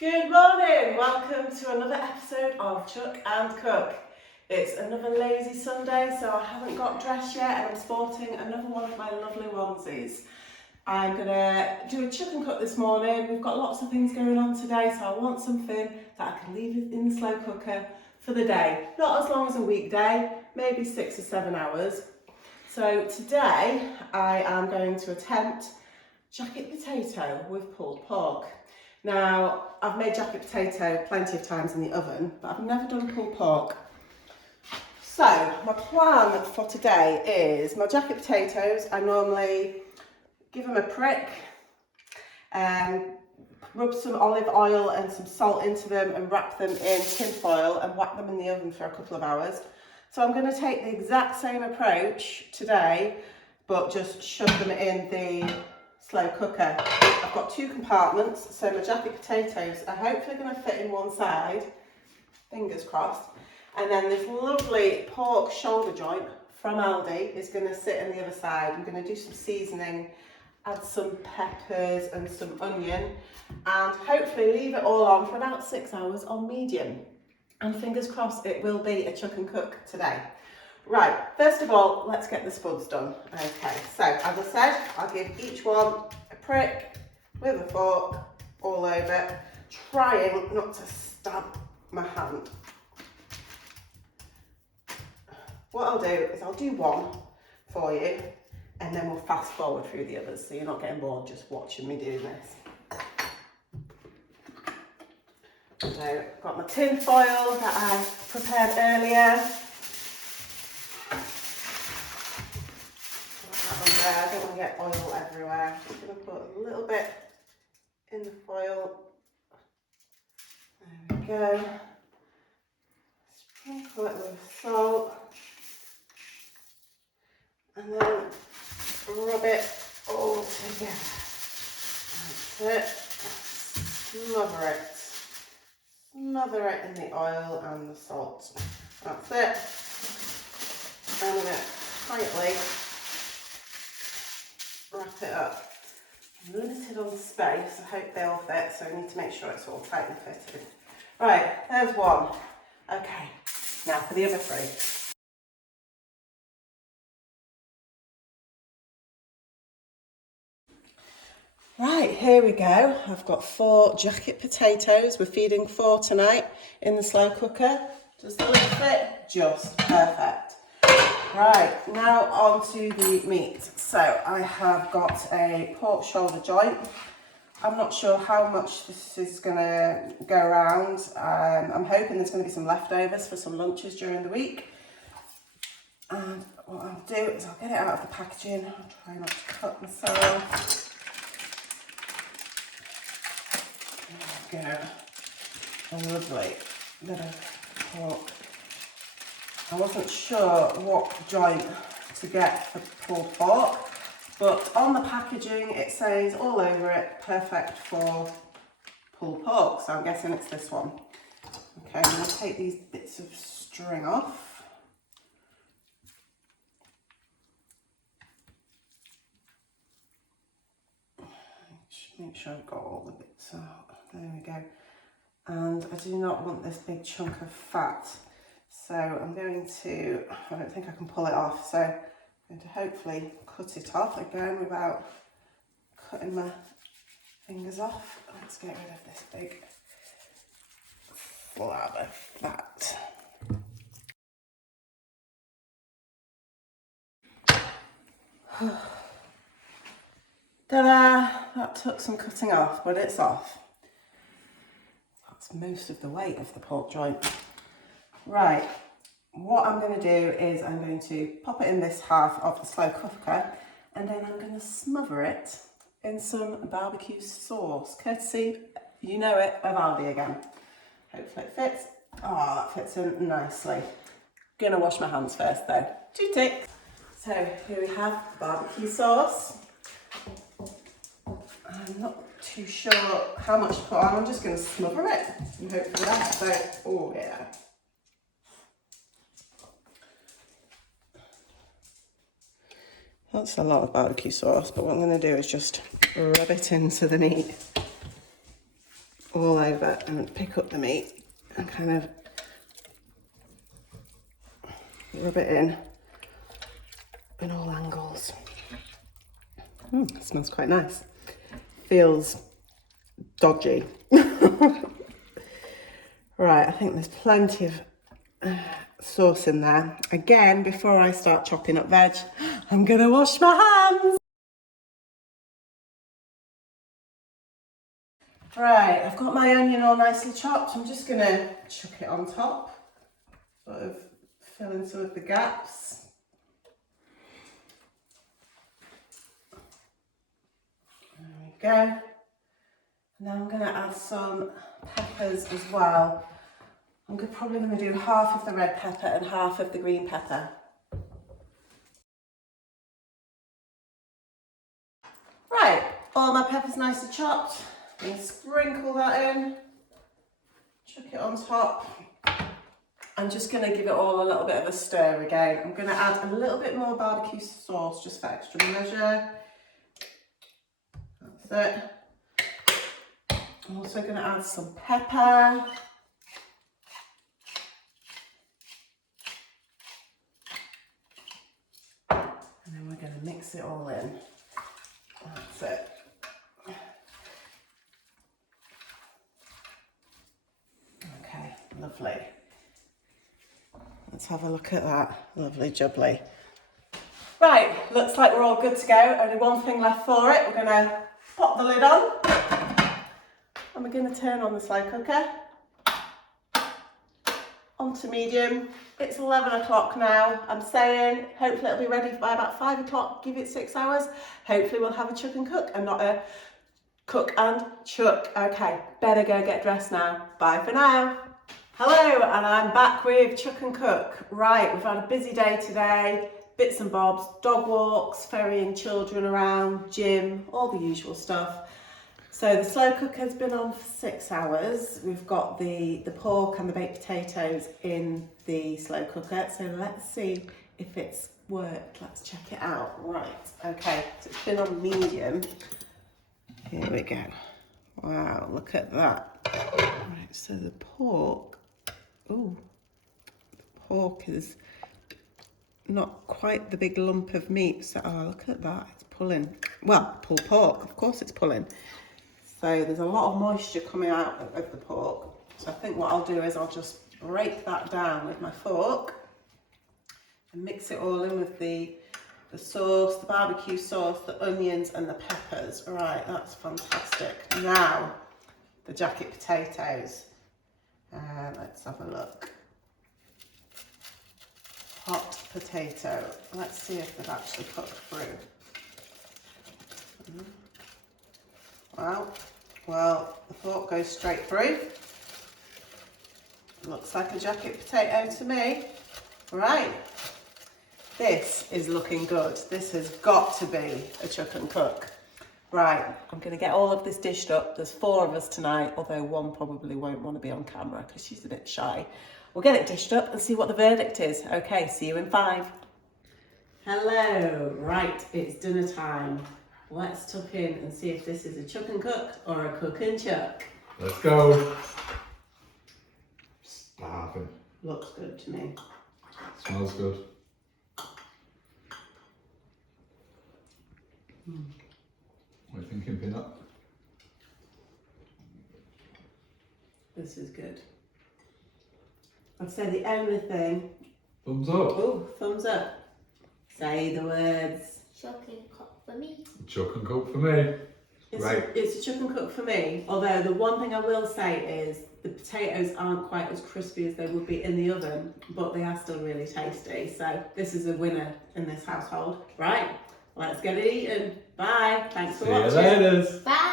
Good morning, welcome to another episode of Chuck and Cook. It's another lazy Sunday, so I haven't got dressed yet and I'm sporting another one of my lovely onesies. I'm going to do a chuck and cook this morning. We've got lots of things going on today, so I want something that I can leave in the slow cooker for the day. Not as long as a weekday, maybe 6 or 7 hours. So today I am going to attempt jacket potato with pulled pork. Now, I've made jacket potato plenty of times in the oven, but I've never done pulled pork. So, my plan for today is my jacket potatoes, I normally give them a prick, rub some olive oil and some salt into them and wrap them in tin foil and whack them in the oven for a couple of hours. So I'm going to take the exact same approach today, but just shove them in the slow cooker. I've got 2 compartments, so my jacket potatoes are hopefully going to fit in one side, fingers crossed, and then this lovely pork shoulder joint from Aldi is going to sit in the other side. I'm going to do some seasoning, add some peppers and some onion, and hopefully leave it all on for about 6 hours on medium. And fingers crossed it will be a chuck and cook today. Right, first of all, let's get the spuds done. Okay, so as I said, I'll give each one a prick with a fork all over, trying not to stab my hand. What I'll do is I'll do one for you, and then we'll fast forward through the others, so you're not getting bored just watching me do this. So I've got my tin foil that I prepared earlier. I don't want to get oil everywhere. I'm just going to put a little bit in the foil. There we go. Sprinkle it with salt. And then rub it all together. That's it. Smother it. Smother it in the oil and the salt. That's it. I'm going to tightly wrap it up. I'm limited on space, I hope they all fit, so I need to make sure it's all tightly fitted. Right, there's one. Okay, now for the other 3. Right, here we go. I've got 4 jacket potatoes. We're feeding 4 tonight in the slow cooker. Does the lid fit? Just perfect. Right, now on to the meat. So I have got a pork shoulder joint. I'm not sure how much this is going to go around. I'm hoping there's going to be some leftovers for some lunches during the week. And what I'll do is I'll get it out of the packaging. I'll try not to cut myself. There we go. A lovely bit of pork. I wasn't sure what joint to get for pulled pork, but on the packaging it says all over it, perfect for pulled pork, so I'm guessing it's this one. Okay, I'm going to take these bits of string off. Make sure I've got all the bits out. There we go. And I do not want this big chunk of fat. So I'm going to, I don't think I can pull it off, so I'm going to hopefully cut it off again without cutting my fingers off. Let's get rid of this big slab of fat. Ta-da! That took some cutting off, but it's off. That's most of the weight of the pork joint. Right, what I'm going to do is I'm going to pop it in this half of the slow cooker, and then I'm going to smother it in some barbecue sauce, courtesy, you know it, of Aldi again. Hopefully it fits. Oh, that fits in nicely. Gonna wash my hands first though. 2 ticks. So here we have barbecue sauce. I'm not too sure how much to put on. I'm just going to smother it and hope for that. So, oh yeah. That's a lot of barbecue sauce, but what I'm going to do is just rub it into the meat. all over and pick up the meat and kind of rub it in all angles. It smells quite nice. Feels dodgy. Right, I think there's plenty of sauce in there. Again, before I start chopping up veg, I'm gonna wash my hands. Right, I've got my onion all nicely chopped. I'm just gonna chuck it on top, sort of fill in some of the gaps. There we go. Now I'm gonna add some peppers as well. I'm probably going to do half of the red pepper and half of the green pepper. Right, all my peppers nicely chopped. I'm going to sprinkle that in, chuck it on top. I'm just going to give it all a little bit of a stir again. I'm going to add a little bit more barbecue sauce just for extra measure. That's it. I'm also going to add some pepper. And then we're going to mix it all in. That's it. Okay, lovely. Let's have a look at that. Lovely jubbly. Right, looks like we're all good to go. Only one thing left for it. We're going to pop the lid on. And we're going to turn on the slow cooker. Onto medium. It's 11 o'clock now. I'm saying hopefully it'll be ready by about 5 o'clock. Give it 6 hours. Hopefully we'll have a chuck and cook and not a cook and chuck. Okay, better go get dressed now. Bye for now. Hello, and I'm back with chuck and cook. Right, we've had a busy day today. Bits and bobs, dog walks, ferrying children around, gym, all the usual stuff. So the slow cooker's been on for 6 hours. We've got the pork and the baked potatoes in the slow cooker. So let's see if it's worked. Let's check it out. Right, okay, so it's been on medium. Here we go. Wow, look at that. Right, so the pork, the pork is not quite the big lump of meat. So, look at that, it's pulling. Well, pulled pork, of course it's pulling. So there's a lot of moisture coming out of the pork. So I think what I'll do is I'll just break that down with my fork and mix it all in with the sauce, the barbecue sauce, the onions and the peppers. All right, that's fantastic. Now, the jacket potatoes. Let's have a look. Hot potato. Let's see if they've actually cooked through. Wow. Well, the fork goes straight through. Looks like a jacket potato to me. Right. This is looking good. This has got to be a chuck and cook. Right, I'm going to get all of this dished up. There's 4 of us tonight, although one probably won't want to be on camera because she's a bit shy. We'll get it dished up and see what the verdict is. Okay, see you in 5. Hello. Right, it's dinner time. Let's tuck in and see if this is a chuck and cook or a cook and chuck. Let's go. Starving. Looks good to me. Smells good. What are you thinking, Peanut? This is good. I'd say the only thing... Thumbs up. Oh, thumbs up. Say the words. Chuck and cook for me. Chuck and cook for me. Right. It's a chuck and cook for me. Although the one thing I will say is the potatoes aren't quite as crispy as they would be in the oven, but they are still really tasty. So this is a winner in this household. Right, let's get it eaten. Bye. Thanks for watching. See you later. Bye.